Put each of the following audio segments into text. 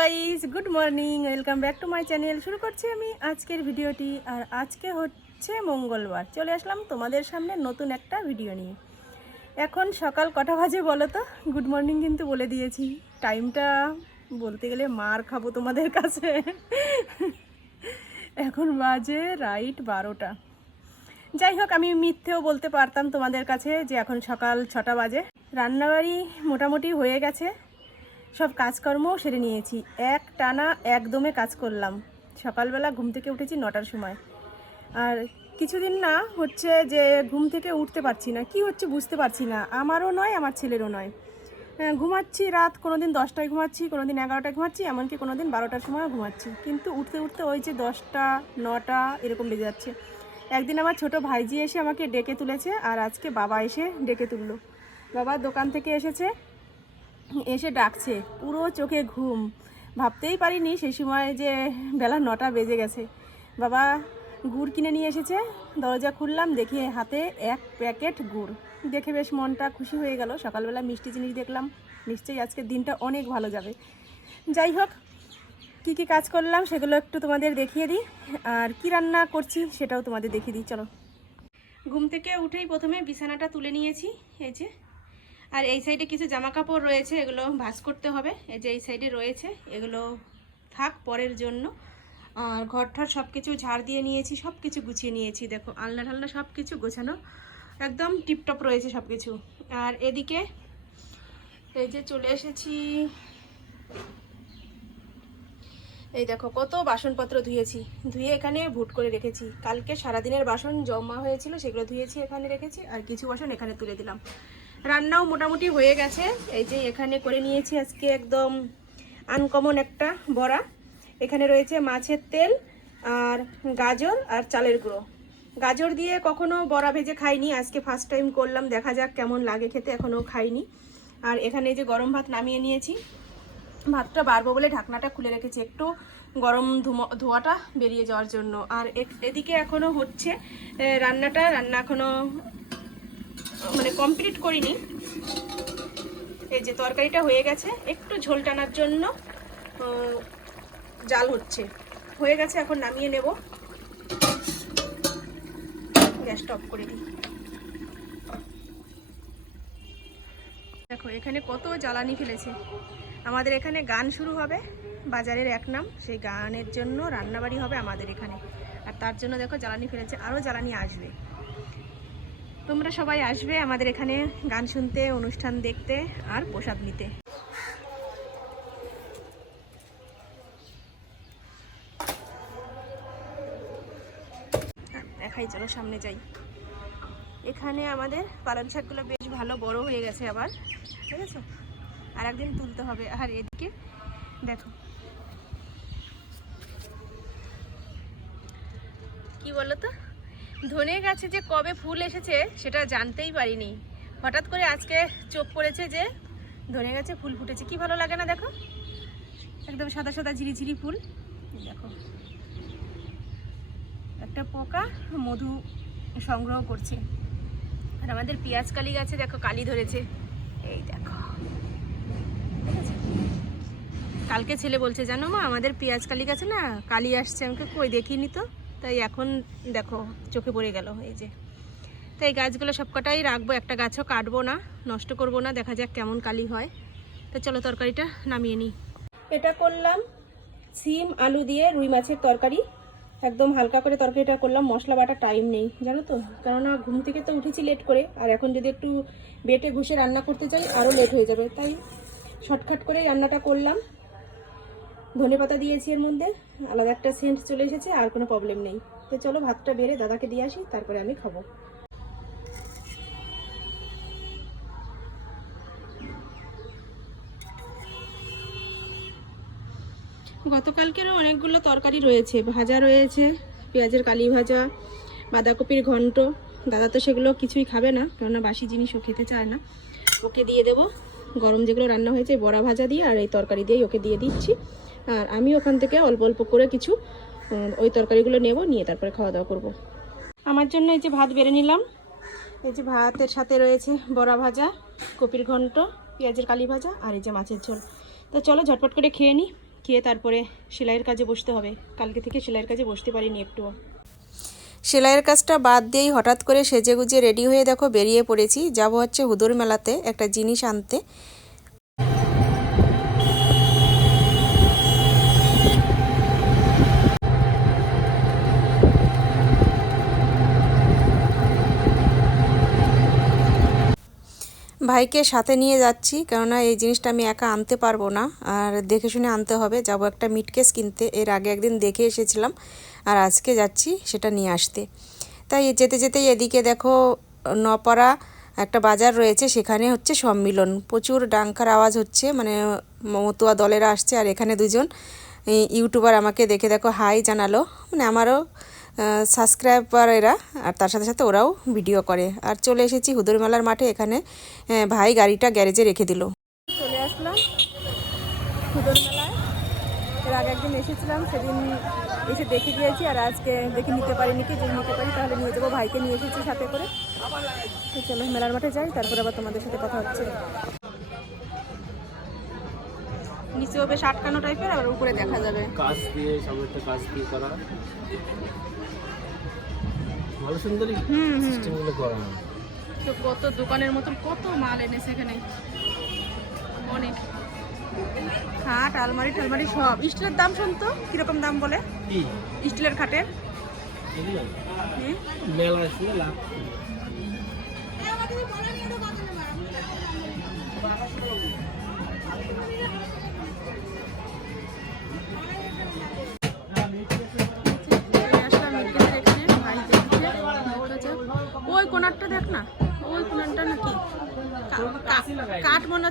Guys good morning welcome back to my channel শুরু করছি আমি আজকের ভিডিওটি, আর আজকে হচ্ছে মঙ্গলবার। চলে আসলাম তোমাদের সামনে নতুন একটা ভিডিও নিয়ে। এখন সকাল কটা বাজে বলো তো? গুড মর্নিং কিন্তু বলে দিয়েছি। টাইমটা বলতে গেলে মার খাব তোমাদের কাছে। এখন বাজে রাইট বারোটা। যাই হোক, আমি মিথ্যেও বলতে পারতাম তোমাদের কাছে যে এখন সকাল ছটা বাজে। রান্নাবাড়ি মোটামুটি হয়ে গেছে। সব কাজকর্মও সেরে নিয়েছি। এক টানা একদমে কাজ করলাম। সকালবেলা ঘুম থেকে উঠেছি নটার সময়। আর কিছুদিন না হচ্ছে যে ঘুম থেকে উঠতে পারছি না। কি হচ্ছে বুঝতে পারছি না। আমারও নয় আমার ছেলেরও নয়। হ্যাঁ, ঘুমাচ্ছি রাত কোনো দিন দশটায় ঘুমাচ্ছি কোনো দিন এগারোটায় ঘুমাচ্ছি এমনকি কোনো দিন বারোটার সময় ঘুমাচ্ছি। কিন্তু উঠতে উঠতে ওই যে দশটা নটা এরকম বেজে যাচ্ছে। একদিন আমার ছোট ভাইজি এসে আমাকে ডেকে তুলেছে আর আজকে বাবা এসে ডেকে তুললো। বাবা দোকান থেকে এসেছে। এসে ডাকছে, পুরো চোখে ঘুম। ভাবতেই পারিনি সেই সময় যে বেলা নটা বেজে গেছে। বাবা গুড় কিনে নিয়ে এসেছে, দরজা খুললাম, দেখি হাতে এক প্যাকেট গুড়। দেখে বেশ মনটা খুশি হয়ে গেল, সকালবেলা মিষ্টি জিনিস দেখলাম। নিশ্চয়ই আজকের দিনটা অনেক ভালো যাবে। যাই হোক, কী কী কাজ করলাম সেগুলো একটু তোমাদের দেখিয়ে দিই, আর কি রান্না করছি সেটাও তোমাদের দেখিয়ে দিই, চলো। ঘুম থেকে উঠেই প্রথমে বিছানাটা তুলে নিয়েছি, এই যে। আর এই সাইডে কিছু জামা কাপড় রয়েছে, এগুলো ভাঁজ করতে হবে। এই যে এই সাইডে রয়েছে, এগুলো থাক পরের জন্য। আর ঘরটার সব কিছু ঝাড় দিয়ে নিয়েছি সব কিছু গুছিয়ে নিয়েছি। দেখো, আলনা ঠালনা সব কিছু গোছানো, একদম টিপটপ রয়েছে সব কিছু আর এদিকে এই যে চলে এসেছি। এই দেখো, কত বাসনপত্র ধুয়েছি। ধুয়ে এখানে ভুট করে রেখেছি। কালকে সারাদিনের বাসন জমা হয়েছিল, সেগুলো ধুয়েছি, এখানে রেখেছি, আর কিছু বাসন এখানে তুলে দিলাম। রান্নাও মোটামুটি হয়ে গেছে। এই যে এখানে করে নিয়েছি আজকে একদম আনকমন একটা বড়া। এখানে রয়েছে মাছের তেল আর গাজর আর চালের গুঁড়ো। গাজর দিয়ে কখনো বড়া ভেজে খাইনি, আজকে ফার্স্ট টাইম করলাম, দেখা যাক কেমন লাগে খেতে এখনও খাইনি। আর এখানে যে গরম ভাত নামিয়ে নিয়েছি, ভাতটা বাড়বো বলে ঢাকনাটা খুলে রেখেছি, একটু গরম ধোঁয়াটা বেরিয়ে যাওয়ার জন্য। আর এদিকে এখনও হচ্ছে রান্নাটা, রান্না এখনও মানে কমপ্লিট করিনি। এই যে তরকারিটা হয়ে গেছে, একটু ঝোল টানার জন্য জাল হচ্ছে। হয়ে গেছে, এখন নামিয়ে নেব। গ্যাসটা অফ করে দিই। দেখো, এখানে কত জ্বালানি ফেলেছে। আমাদের এখানে গান শুরু হবে, বাজারের এক নাম। সেই গানের জন্য রান্নাবাড়ি হবে আমাদের এখানে। আর তার জন্য দেখো, জ্বালানি ফেলেছে, আরও জ্বালানি আসবে। তোমরা সবাই আসবে আমাদের এখানে গান শুনতে, অনুষ্ঠান দেখতে আর প্রসাদ নিতে। দেখাই, চলো সামনে যাই। এখানে আমাদের পালং শাকগুলো বেশ ভালো, বড় হয়ে গেছে আবার। ঠিক আছে? আর একদিন তুলতে হবে। আর এদিকে দেখো। কি বলো তো ধনে গাছে যে কবে ফুল এসেছে সেটা জানতেই পারিনি। হঠাৎ করে আজকে চোখ পড়েছে যে ধনে গাছে ফুল ফুটেছে। কি ভালো লাগে না দেখো? একদম সাদা সাদা ঝিরিঝিরি ফুল। দেখো। একটা পোকা মধু সংগ্রহ করছে। আর আমাদের পেঁয়াজ কালি গাছে দেখো কালি ধরেছে। এই দেখো। কালকে ছেলে বলছে, জানো মা, আমাদের পেঁয়াজ কালি গাছে না কালি আসছে। আমাকে কই দেখিনি তো। তাই এখন দেখো চোখে পড়ে গেল এই যে। তাই গাছগুলো সবকটাই রাখব, একটা গাছও কাটবো না, নষ্ট করব না, দেখা যাক কেমন কালি হয়। তো চলো তরকারিটা নামিয়ে নিই। এটা করলাম সিম, আলু দিয়ে রুই মাছের তরকারি। একদম হালকা করে তরকারিটা করলাম, মশলা বাটা টাইম নেই, জানো তো? কেননা ঘুম থেকে তো উঠেছি লেট করে, আর এখন যদি একটু বেটে ঘুষে রান্না করতে চাই আরও লেট হয়ে যাবে। তাই শর্টকাট করে রান্নাটা করলাম। ধনে পাতা দিয়েছি এর মধ্যে, আলাদা একটা সেন্ট চলে এসেছে, আর কোনো প্রবলেম নেই। তো চলো ভাতটা বেড়ে দাদাকে দিয়ে আসি, তারপরে আমি খাব। গতকালকেরও অনেকগুলো তরকারি রয়েছে, ভাজা রয়েছে, পেঁয়াজের কালি ভাজা, বাঁধাকপির ঘন্ট। দাদা তো সেগুলো কিছুই খাবে না, কেননা বাসি জিনিস ও খেতে চায় না। ওকে দিয়ে দেবো। গরম যেগুলো রান্না হয়েছে, বড়া ভাজা দিয়ে আর এই তরকারি দিয়েই ওকে দিয়ে দিচ্ছি। আর আমি ওখান থেকে অল্প অল্প করে কিছু ওই তরকারিগুলো নেব নিয়ে তারপরে খাওয়া দাওয়া করব। আমার জন্য এই যে ভাত বেড়ে নিলাম। এই যে ভাতের সাথে রয়েছে বড়া ভাজা কপির ঘন্ট পেঁয়াজের কালি ভাজা আর এই যে মাছের ঝোল। তো চলো ঝটপট করে খেয়ে নিই খেয়ে তারপরে সেলাইয়ের কাজে বসতে হবে। কালকে থেকে সেলাইয়ের কাজে বসতে পারিনি একটুও। সেলাইয়ের কাজটা বাদ দিয়েই হঠাৎ করে সেজে গুজে রেডি হয়ে দেখো বেরিয়ে পড়েছি। যাব হচ্ছে হুদুর মেলাতে একটা জিনিস আনতে। ভাইকে সাথে নিয়ে যাচ্ছি, কেননা এই জিনিসটা আমি একা আনতে পারব না। আর দেখে শুনে আনতে হবে, যাব একটা মিট কেস কিনতে। এর আগে একদিন দেখে এসেছিলাম, আর আজকে যাচ্ছি সেটা নিয়ে আসতে। তাই যেতে যেতেই এদিকে দেখো, নপাড়া একটা বাজার রয়েছে, সেখানে হচ্ছে সম্মিলন। প্রচুর ডাঙ্কার আওয়াজ হচ্ছে মানে মতুয়া দলেরা আসছে, আর এখানে দুজন ইউটিউবার আমাকে দেখে দেখো, হাই জানালো। মানে আমারও সাবস্ক্রাইবার এরা আর তার সাথে সাথে ওরাও ভিডিও করে। আর চলে এসেছি হুদুর মেলার মাঠে, এখানে ভাই গাড়িটা গ্যারেজে রেখে দিল। চলে আসলাম খুদর মেলায় এর আগে একদিন এসেছিলাম, সেদিন এসে দেখে গিয়েছি, আর আজকে দেখে নিতে পারিনি কি, যদি নিতে পারি তাহলে নিয়ে যাব। ভাইকে নিয়ে এসেছি সাথে করে। চলো মেলার মাঠে যাই, তারপর আবার তোমাদের সাথে কথা হচ্ছে। নিচেও বেশ আটকানো টাইপের আর উপরে দেখা যাবে। কাজ দিয়ে সামনেটা কাজ দিয়ে করা। ভালো সুন্দরই সিস্টেমগুলো করা। তো কত দোকানের মতন কত মাল এনেছে এখানে। অনেক। খাট আলমারি টালমারি সব। স্টিলের দাম শুন তো কীরকম দাম বলে? স্টিলের খাটের? মেলা আসলে লাভ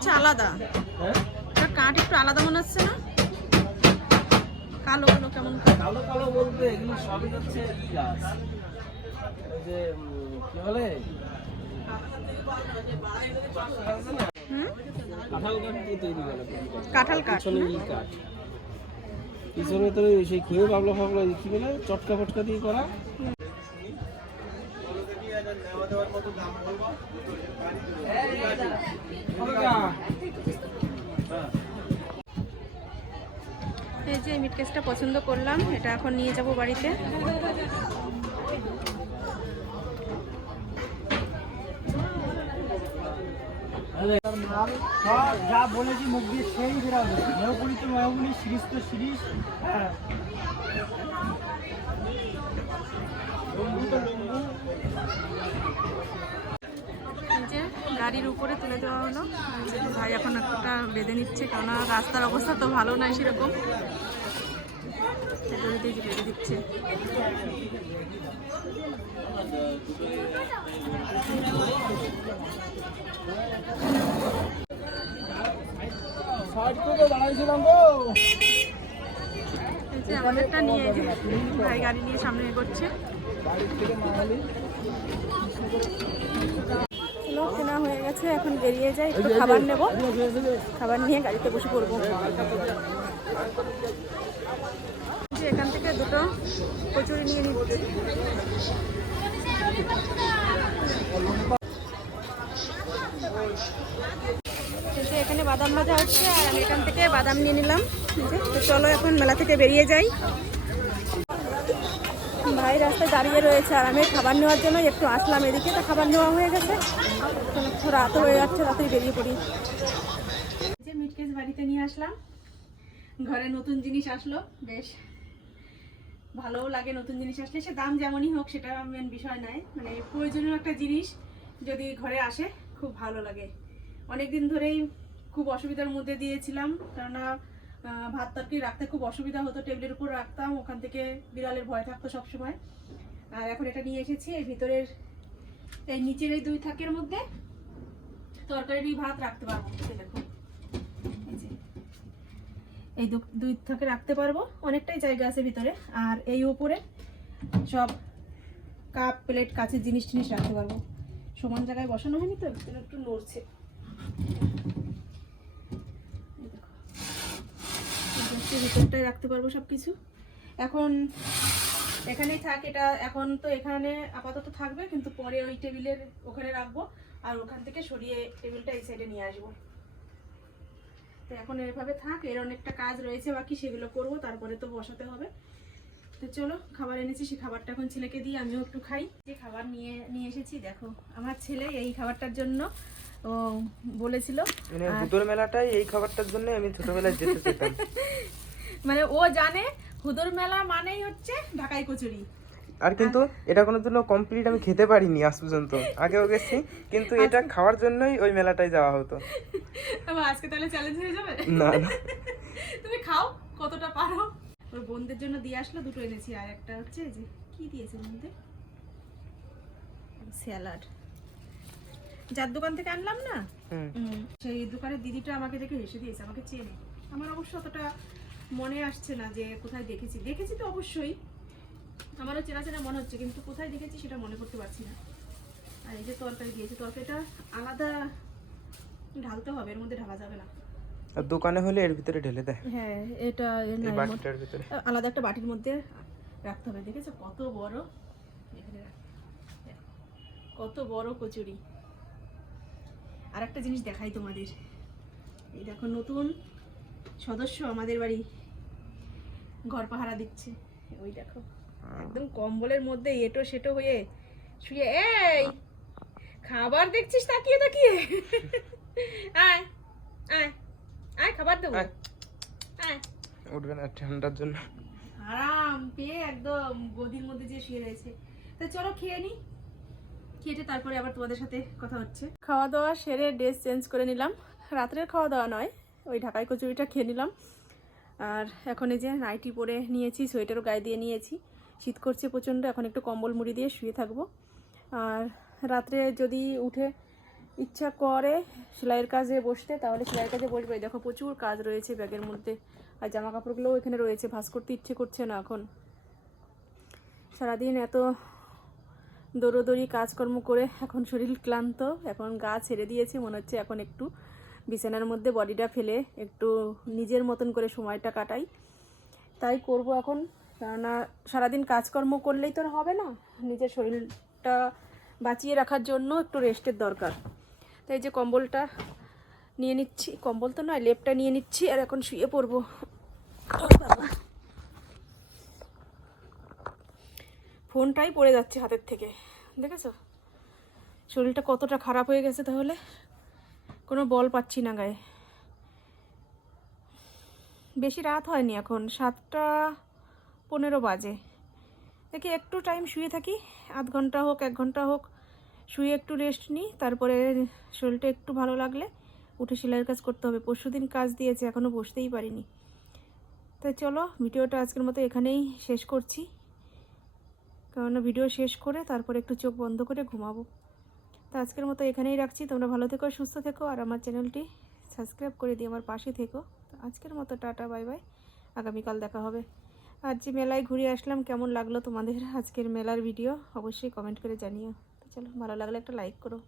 হচ্ছে আলাদা। হ্যাঁ? ওটা কাঠ একটু আলাদা মনে হচ্ছে না? কালো কালো কেমন কালো কালো বলতে এগুলো সবই হচ্ছে গাছ যে কি বলে? কাঁঠাল কাঠ তৈরি পিছনে তো সেই কি বলে? চটকা ফটকা দিয়ে করা। এই যে মিট কেসটা পছন্দ করলাম, এটা এখন নিয়ে যাব বাড়িতে। যা বলেছি মুখ দিয়ে সেই বেরাবে মেহগুলি তো মেহগুলি সিরিজ তো সিরিজ হ্যাঁ এই যে গাড়ির উপরে তুলে দেওয়া হলো। ভাই এখন একটা বেঁধে নিচ্ছে, কেননা রাস্তার অবস্থা তো ভালো নয় সেরকম। বেঁধে দিচ্ছে। আমাদেরটা নিয়ে ভাই গাড়ি নিয়ে সামনে এগোচ্ছে। গেছে এখন বেরিয়ে যাই একটু খাবার নেব। খাবার নিয়ে গাড়িতে বসে পড়ব। এখান থেকে দুটো কচুরি নিয়ে নিচ্ছি। এখানে বাদাম ভাজা হচ্ছে আর আমি এখান থেকে বাদাম নিয়ে নিলাম। তো চলো এখন মেলা থেকে বেরিয়ে যাই। ভাই রাস্তায় দাঁড়িয়ে রয়েছে আর আমি খাবার নেওয়ার জন্য একটু আসলাম এদিকে, তো খাবার নেওয়া হয়ে গেছে। রাত হয়ে যাচ্ছে রাতে বেরিয়ে পড়ি। যে মিটকেস বাড়িতে নিয়ে আসলাম। ঘরে নতুন জিনিস আসলো, বেশ ভালোও লাগে নতুন জিনিস আসলে। সে দাম যেমনই হোক, সেটা মেন বিষয় নয় মানে প্রয়োজনীয় একটা জিনিস যদি ঘরে আসে, খুব ভালো লাগে। অনেক দিন ধরেই খুব অসুবিধার মধ্যে দিয়েছিলাম, কেননা ভাত তরকারি রাখতে খুব অসুবিধা হতো, টেবিলের উপর রাখতাম, ওখান থেকে বিড়ালের ভয় থাকতো সবসময়। আর এখন এটা নিয়ে এসেছি এই ভিতরের এই নিচের এই দুই থাকের মধ্যে তরকারি ভাত রাখতে পারব। এই দেখো। এই দুই থাকে রাখতে পারব, অনেকটাই জায়গা আছে ভিতরে, আর এই উপরে সব কাপ, প্লেট কাছের জিনিস টিনিস রাখতে পারব। সমান জায়গায় বসানো হয়নি তো? একটু নড়ছে এই দেখো। এই হচ্ছে ভিতরটায় রাখতে পারব সব কিছু এখন এখানেই থাক, এটা এখন তো এখানে আপাতত থাকবে, কিন্তু পরে ওই টেবিলের ওখানে রাখব, আর ওখান থেকে সরিয়ে টেবিলটা এই সাইডে নিয়ে আসব। তো এখন এভাবে থাক, এর অনেকটা কাজ রয়েছে বাকি, সেগুলো করব, তারপরে তো বসাতে হবে। তো চলো, খাবার এনেছি সেই খাবারটা এখন ছেলেকে দিয়ে আমিও একটু খাই। যে খাবার নিয়ে নিয়ে এসেছি, দেখো, আমার ছেলে এই খাবারটার জন্য বলেছিল। মানে হুদুর মেলাটাই এই খাবারটার জন্য আমি ছোটবেলায় যেতে চেতাম মানে ও জানে হুদুর মেলা মানেই হচ্ছে ঢাকাই কচুরি। আর কিন্তু এটা কোনো জন্য কমপ্লিট আমি খেতে পারিনি আজ পর্যন্ত। আগেও গেছি কিন্তু এটা খাওয়ার জন্যই ওই মেলাটায় যাওয়া হতো। আজকে তাহলে চ্যালেঞ্জ হয়ে যাবে? না তুমি খাও কতটা পারো? ওর বোনদের জন্য দিয়ে আসলো দুটো এনেছি। আর একটা হচ্ছে যে কি দিয়েছে এর স্যালাড। যার দোকান থেকে আনলাম না সেই দোকানের দিদিটা আমাকে দেখে হেসে দিয়েছে আমাকে চেনে। আমার অবশ্য অতটা মনে আসছে না যে কোথায় দেখেছি। দেখেছি তো অবশ্যই আমারও চেনা চেনা মনে হচ্ছে কিন্তু কোথায় দেখেছি সেটা মনে করতে পারছি না। আর এই যে তরকারি দিয়েছে তরকারিটা আলাদা ঢালতে হবে এর মধ্যে ঢালা যাবে না। আর দোকানে হলে এর ভিতরে ঢেলে দেয়। হ্যাঁ এটা এই বাটিটার ভিতরে। আলাদা একটা বাটির মধ্যে রাখতে হবে দেখেছ? কত বড়? এখানে কত বড় কচুরি। আর একটা জিনিস দেখাই তোমাদের। এই দেখো নতুন সদস্য আমাদের বাড়ি ঘর পাহারা দিচ্ছে। ওই দেখো একদম কম্বলের মধ্যে এটো সেটো হয়ে শুয়ে এই খাবার দেখছিস তাকিয়ে তাকিয়ে? আয় আয় আয় খাবার দেবো। আয়। উঠবে না ঠান্ডার জন্য। আরাম পেয়ে একদম গদির মধ্যে যে শুয়ে রয়েছে। তো চলো খেয়ে নি। খেটে তারপরে আবার তোমাদের সাথে কথা হচ্ছে। খাওয়া দাওয়া সেরে ড্রেস চেঞ্জ করে নিলাম। রাত্রের খাওয়া দাওয়া নয়, ওই ঢাকায় কচুরিটা খেয়ে নিলাম। আর এখন এই যে নাইটি পরে নিয়েছি, সোয়েটারও গায়ে দিয়ে নিয়েছি। শীত করছে প্রচণ্ড, এখন একটু কম্বল মুড়ি দিয়ে শুয়ে থাকব। আর রাত্রে যদি উঠে ইচ্ছা করে সেলাইয়ের কাজে বসতে, তাহলে সেলাইয়ের কাজে বসবে। দেখো প্রচুর কাজ রয়েছে ব্যাগের মধ্যে। আর জামা কাপড়গুলোও এখানে রয়েছে ভাঁজ করতে ইচ্ছে করছে না এখন। সারাদিন এত দৌড়োদৌড়ি, কাজকর্ম করে এখন শরীর ক্লান্ত। এখন গা ছেড়ে দিয়েছে, মনে হচ্ছে এখন একটু বিছানার মধ্যে বডিটা ফেলে একটু নিজের মতন করে সময়টা কাটাই। তাই করব এখন। কেননা সারাদিন কাজকর্ম করলেই তো হবে না। নিজের শরীরটা বাঁচিয়ে রাখার জন্য একটু রেস্টের দরকার। তাই যে কম্বলটা নিয়ে নিচ্ছি, কম্বল তো নয়, লেপটা নিয়ে নিচ্ছি আর এখন শুয়ে পড়ব। বাবা। ফোনটাই পড়ে যাচ্ছে হাতের থেকে, দেখেছ? শরীরটা কতটা খারাপ হয়ে গেছে তাহলে? কোনো বল পাচ্ছি না গায়ে। বেশি রাত হয়নি এখন, সাতটা পনেরো বাজে। দেখি একটু টাইম শুয়ে থাকি, আধ ঘণ্টা হোক, এক ঘণ্টা হোক, শুয়ে একটু রেস্ট নিই, তারপরে শরীরটা একটু ভালো লাগলে উঠে সেলাইয়ের কাজ করতে হবে। পরশু দিন কাজ দিয়েছে এখনও বসতেই পারিনি। তাই চলো, ভিডিওটা আজকের মতো এখানেই শেষ করছি। কেননা ভিডিও শেষ করে তারপর একটু চোখ বন্ধ করে ঘুমাবো। তো আজকের মতো এখানেই রাখছি। তোমরা ভালো থেকো, সুস্থ থেকো, আর আমার চ্যানেলটি সাবস্ক্রাইব করে দিয়ে আমার পাশে থেকো। তো আজকের মতো টাটা, বাই বাই। আগামীকাল দেখা হবে। আর যে মেলায় ঘুরে আসলাম, কেমন লাগল তোমাদের আজকের মেলার ভিডিও, অবশ্যই কমেন্ট করে জানিও। তো চলো, ভালো লাগলে একটা লাইক করো।